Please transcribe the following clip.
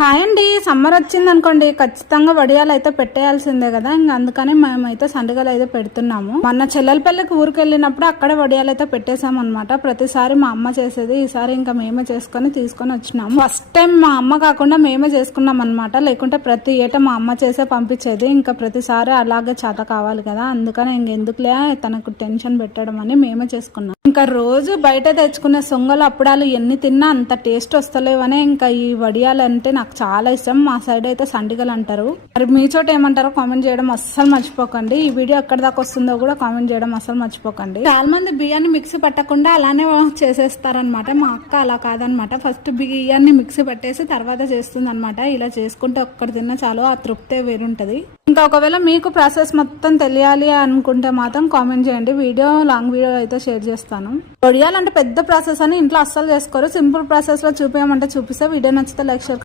Hi అండి, summer వచ్చింది అనుకోండి ఖచ్చితంగా వడియాలు అయితే పెట్టేయాల్సిందే కదా. ఇంకా అందుకని మేమైతే సండుగలు అయితే పెడుతున్నాము. మొన్న చెల్లెలపల్లికి ఊరికి వెళ్ళినప్పుడు అక్కడ వడియాలు అయితే పెట్టేసాం అనమాట. ప్రతిసారి మా అమ్మ చేసేది, ఈసారి ఇంకా మేమే చేసుకొని తీసుకొని వచ్చినాము. ఫస్ట్ టైం మా అమ్మ కాకుండా మేమే చేసుకున్నాం అనమాట. లేకుంటే ప్రతి ఏటా మా అమ్మ చేసే పంపించేది. ఇంకా ప్రతిసారి అలాగే చేత కావాలి కదా, అందుకని ఇంకెందుకులే తనకు టెన్షన్ పెట్టడం అని మేమే చేసుకున్నాం. ఇంకా రోజు బయట తెచ్చుకునే సొంగలు అప్పుడాలు ఎన్ని తిన్నా అంత టేస్ట్ వస్తలేవనే ఇంకా ఈ వడియాలు అంటే నాకు చాలా ఇష్టం. మా సైడ్ అయితే సండిగలు అంటారు. మరి మీ చోట ఏమంటారో కామెంట్ చేయడం అస్సలు మర్చిపోకండి. ఈ వీడియో ఎక్కడి దాకా వస్తుందో కూడా కామెంట్ చేయడం అస్సలు మర్చిపోకండి. చాలా మంది బియ్యాన్ని మిక్సీ పట్టకుండా అలానే చేసేస్తారనమాట. మా అక్క అలా కాదనమాట. ఫస్ట్ బియ్యాన్ని మిక్సీ పట్టేసి తర్వాత చేస్తుంది అనమాట. ఇలా చేసుకుంటే ఒక్కటి తిన్నా చాలు, ఆ తృప్తే వేరుంటది. ఇంకా ఒకవేళ మీకు ప్రాసెస్ మొత్తం తెలియాలి అనుకుంటే మాత్రం కామెంట్ చేయండి. లాంగ్ వీడియో అయితే షేర్ చేస్తాను. వడియాలంటే పెద్ద ప్రాసెస్ అని ఇంట్లో అస్సలు చేసుకోరు. సింపుల్ ప్రాసెస్ లో చూపించమంటే చూపిస్తే. వీడియో నచ్చితే లైక్ షేర్